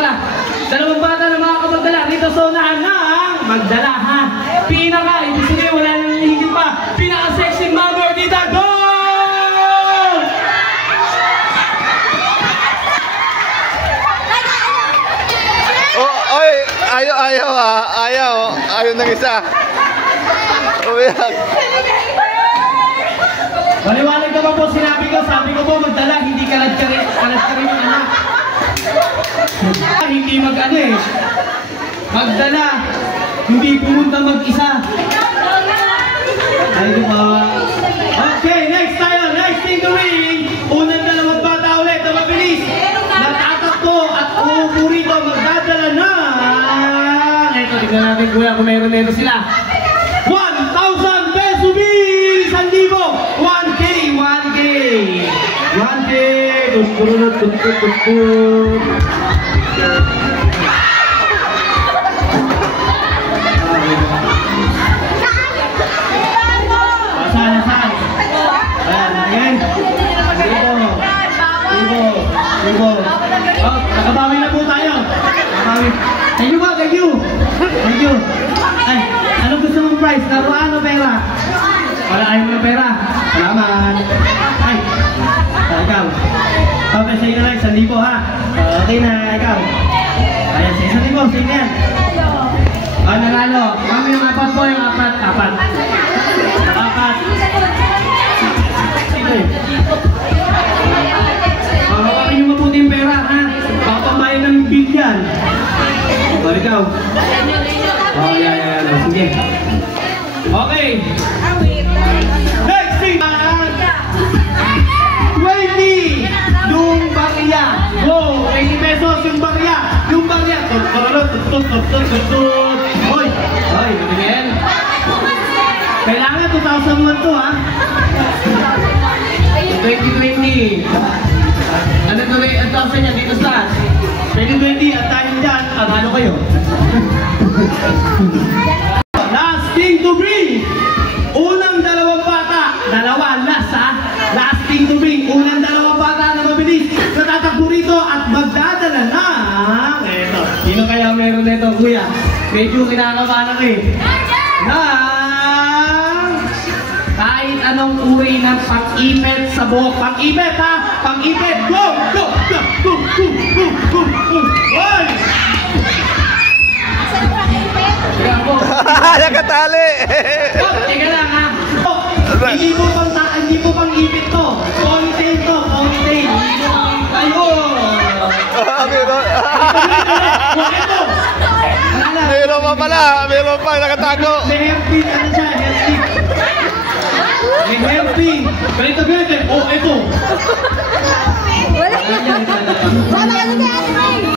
pala. Dalawang bata na makakapagdala dito sa unahan ng magdala, ha? Pinaka, ibig sabihin, wala nang higit pa. Pinaka-sexy mother dito. Go! Oh, oy, ayaw ng isa. Umiyak. Maliwanag naman po, sabi ko po magdala, hindi kalat ka rin yung anak. Hindi mag-ano eh. Magdala, hindi pumunta mag-isa. Ay, di ba? Okay, next tayo. Next thing gawin. Unang dalawang bata ulit na mabilis. Natatakbo at uupo rito. Magdadala na. Ito, tignan natin kuya kung meron sila. 1,000 pesos bis! 1,000! 1K! 1K! Saan? Ayan. Libo. Oh, nakabawi na po tayo. Thank you. Ay, ano gusto mong price? Laruan o pera? Wala, ayaw mo ng pera. Salamat. Ay, ikaw. Okay, sa'yo na lang, 1,000 ha. Okay na, ikaw. Ayan, 1,000, sa'yo na yan. Nanalo. Mami yung apat po, yung apat. Ito eh. Hawakan nyo mabuti yung pera, ha? Baka pambayan ng bill yan. Balik ikaw. Oh, yeah. Sige. Okay. Next thing. 20. Yung barya. Wow, 20 pesos yung barya. Hoy, Miguel. Kailangan 2,001 to, ha? 2020. Ano to rin? Ang tawag niya dito sa 2020 at tayo dyan. Ano kayo? Last thing to bring. Unang dalawang bata. Last ha? Last thing to bring. Unang dalawang bata na mabilis. Natatakbo rito at magdadala ng... Eto. Sino kaya meron nito, kuya? Medyo kinakabahan ako eh. Kahit anong uri ng pang-ipit sa buhok. Pang-ipit ha? Pang-ipit. Go! Hoy! Nakatali! Teka lang ha. Hindi mo pang ipit to. Ponytail to. Ponytail. Ayun! Meron pa pala. Meron pa. Nakatago. May hairpin. Ano siya? Hairpin. May hairpin. Ganito. Oh, ito.